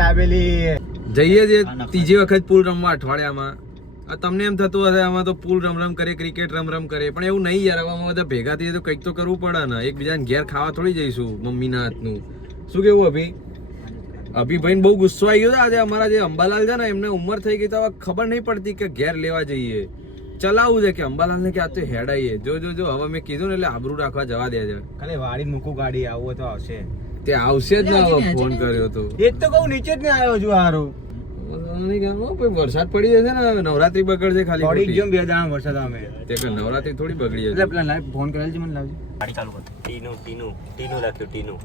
દાબેલી જઈએ છે ત્રીજી વખત પૂલ રમવા અઠવાડિયામાં. તમને એમ થતું હશે આમાં તો પૂલ રમ કરે, ક્રિકેટ રમ કરે, પણ એવું નહીં યાર. આમાં બધા ભેગા થઈએ તો કંઈક તો કરવું પડે ને. એકબીજાને ઘેર ખાવા થોડી જઈશું મમ્મીના હાથનું. શું કેવું અભિભાઈ બહુ ગુસ્સો આવી ગયો આજે. અમારા જે અંબાલાલ છે ને એમને ઉંમર થઈ ગઈ તો હવે ખબર નહીં પડતી કે ઘેર લેવા જઈએ. ચલાવવું છે કે અંબાલાલને કે આ તો હેડાઈએ. જો હવે મેં કીધું ને એટલે આબરૂ રાખવા જવા દે છે. ખાલી વાડી મૂકું, ગાડી આવું તો આવશે. તે આવશે જ ના. ફોન કર્યો તો એ જ તો કહું, નીચે જ નહીં આવ્યો છું. હારું વરસાદ પડી જશે ને. નવરાત્રી બગડશે ખાલી. પડી ગયો 2 દાણા વરસાદ. અમે તે કે નવરાત્રી થોડી બગડી એટલે પેલા લાઈવ ફોન કરેલ છે. મને લાવજો ગાડી ચાલુ કર. ટીનું લખ્યું. ટીનું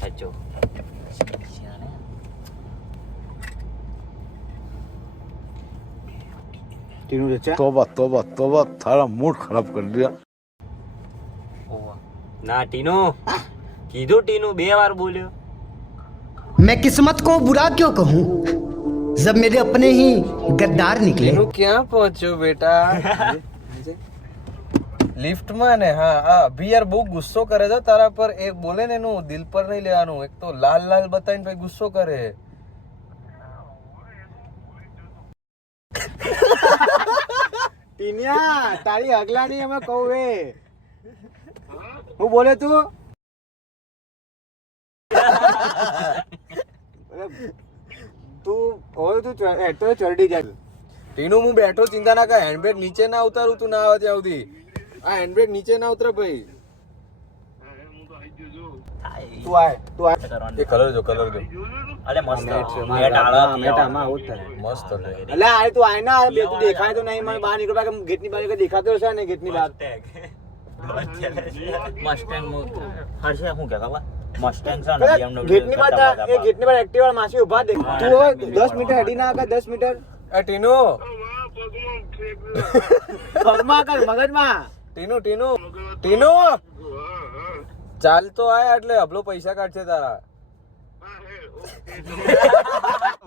સાચો ટીનું છે. तोबा थारा मूड खराब कर दिया. ના ટીનો કીધું. ટીનું 2 વાર બોલ્યો. मैं किस्मत को बुरा क्यों कहूँ जब मेरे अपने ही गद्दार निकले. ક્યાં પહોંચ્યો બેટા? લિફ્ટ માં ને. હા અભી યાર બહુ ગુસ્સો કરે છે તારા પર. એ બોલે ને એનું દિલ પર નહીં લેવાનું. એક તો લાલ બતાવીને ભાઈ ગુસ્સો કરે. ટીનિયા તારી અગલાની અમે કહું એ હું બોલે તું હોય તું તો ચરડી જાય. ટીનું હું બેઠો, ચિંતા ના કર. હેન્ડબેગ નીચે ના ઉતારું. તું ના આવે ત્યાં સુધી આ હેન્ડબેગ નીચે ના ઉતરે ભાઈ. તું આય એ કલર જો અલે મસ્ત મસ્ત એટલે આય તું આય ના બે તું દેખાય તો નહીં. મને બહાર નીકળવા કે ગેટની બહાર કે દેખાતો હશે ને ગેટની બહાર. મસ્ટેંગ હર્ષે શું કે ખબર મસ્ટેંગ છે ને BMW ગેટની બહાર એ ગેટની બહાર એક્ટિવા માસી ઊભા દે. તું હવે 10 મીટર હેડી ના આગળ 10 મીટર એ ટીનું પગમાં કર મગજમાં. ટીનું ચાલ તો આય એટલે હબલો પૈસા કાઢશે તારા.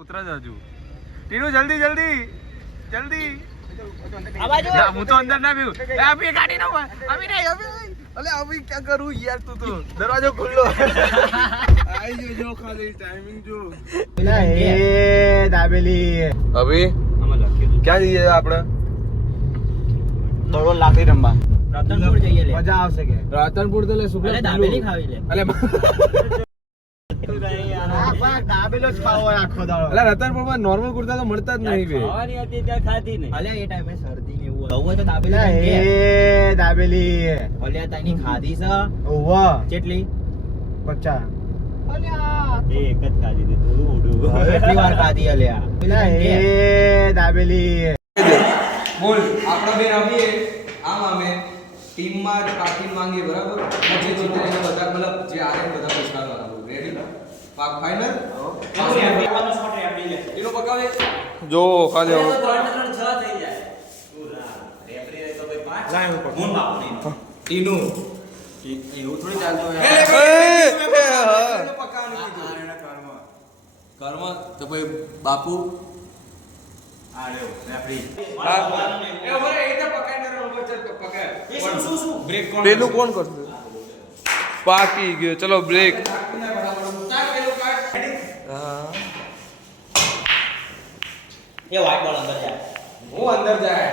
ઉતરા જાજુ ટીનું જલ્દી હું તો અંદર ના પીવું. અભી ગાડી ના અભી નહીં અલે અભી ક્યાં કરું યાર. તું તો દરવાજો ખુલ્લો. આઈ જો ખાલી ટાઈમિંગ જો. પેલા એ દાબેલી અભી ક્યાં જઈએ આપણે? દોડો લાકડી રમવા રતનપુર જઈએ લે. મજા આવશે કે રાતનપુર તો લે સુપર દાબેલી ખાવી લે. અલે દાબેલો જ ખાવો હોય આખો દાડો. અલે રતનપુર માં નોર્મલ કુર્તા તો મળતા જ નહીં બે. ખાવાની હતી ત્યાં ખાધી નહીં. અલ્યા એ ટાઈમે શરદી ને એવું હોય તો પેલા દાબેલી એ દાબેલી અલ્યા તાની ખાધી છે ઓવા કેટલી 50 એક જ ખાધી તે થોડું કેટલી વાર ખાધી અલ્યા. પેલા એ દાબેલી બોલ આપણા બે રમીએ આમ અમે ટીમમાં જ પાર્ટી માંગીએ બરાબર. જે જીતે એને બધા મતલબ જે આરે બધા પૈસા લાવવાનું. રેડી પાક ફાઇનલ એનો પકાવે જો ખાલી 3-6 થઈ જાય. રેફરી તો ભાઈ 5 મૂન બાપ નહીં ટીનું એવું થોડી ચાલતું હોય. કર્મ તો ભાઈ બાપુ પેલું કોણ કરશે? પાકી ગયો. ચલો બ્રેક. એ વ્હાઈટ બોલ અંદર જાય. હું અંદર જાય.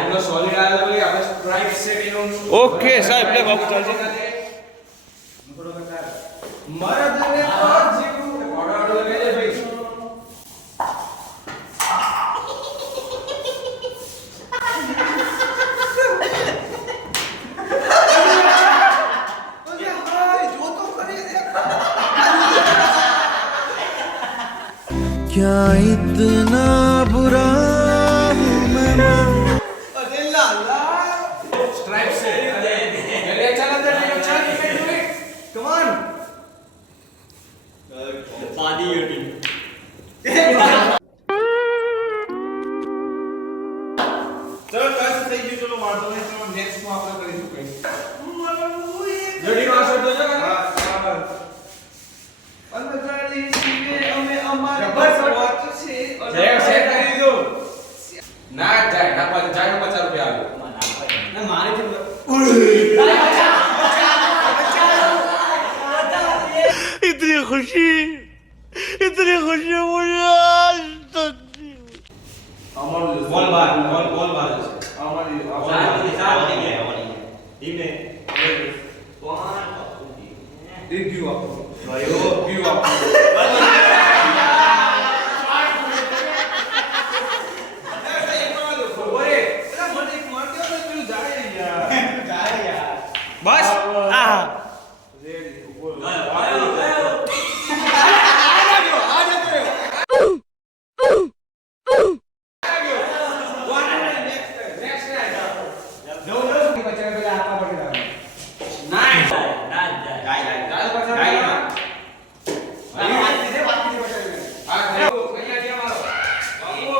એનો સોલિડ આવ્યો ભાઈ. આપણે સ્ટ્રાઇક સેટ એનો ઓકે સાહેબ લે બાબુ ચાલશે. મારા તને પાસ જીવું ઓર્ડર લગાઈ દે ભાઈ. क्या इतना बुरा हूँ मैं. अरे लाला स्ट्राइक से पहले चल अंदर नहीं चल कम ऑन સાદી હતી. ચલો કાસ થઈ ગયું. ચલો વાંધો નહીં. ચલો નેક્સ્ટ માં આપણે કરીશું કઈ. રેડી માં શોટ દોજો ને. હા બરાબર. અંધકારી સીને અમે અમારી બસ વાત છે. જે સેટ કરી દો. ના જાય ના જાય 50 રૂપિયા આવ્યો. ના મારે खुशी इतनी खुशी मुझे आज तक બોલ બાર છે ચાલ થઈ ગયા ધીમે બસ આ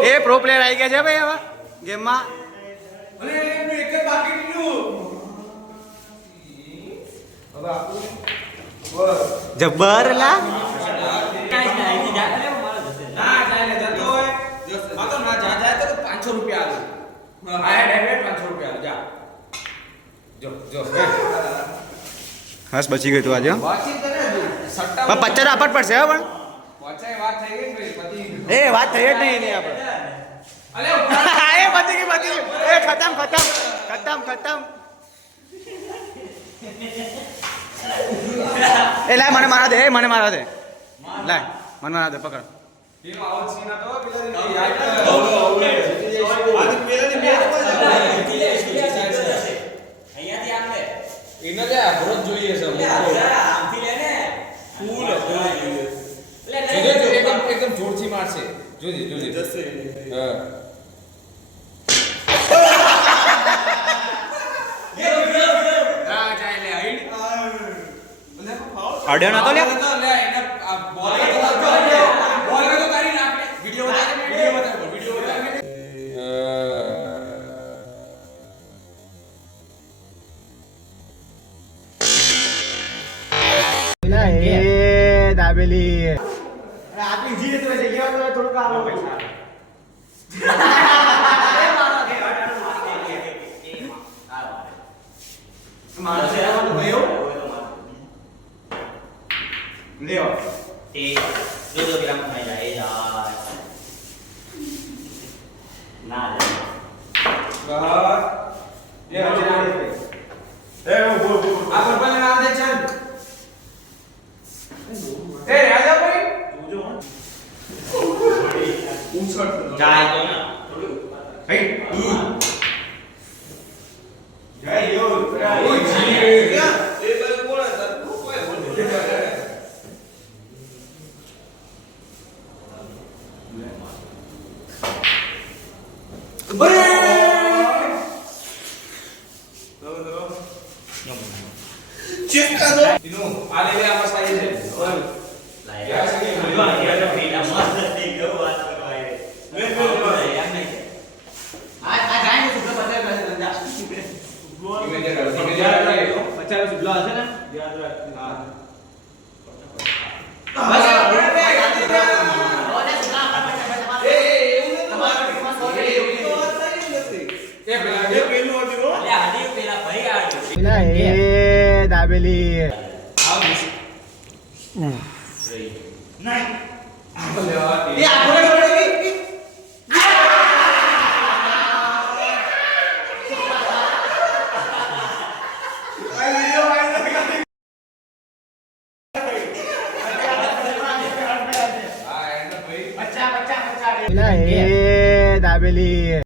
એ પ્રો પ્લેયર આવી ગયા છે ભાઈ હવે ગેમમાં જબ્બર લા હસ બચી ગયું તું આજે હો. પણ 50 આપવા જ પડશે હો પણ એ વાત થઈ જ નહીં એની આપણે એ પતી ગઈ એ ખતમ એ લાય મને મારા દે લાય મને મારા દે પકડ એકદમ જોરથી મારશે જોજે હા અડ્યો નતો લે દાબેલી આટલી ઈઝી તો જગ્યા થોડું કામ પૈસા Leo. તે 2 ગ્રામ થઈ જાય યાર ના આ પર્પલ ને નામ દે ચલ એ રાજા ભાઈ તું જો ઉછળ જાય તો ના હે જય યો ઓય જી એ તો કોણ હતા કોઈ બોલ દાબેલી દાબેલી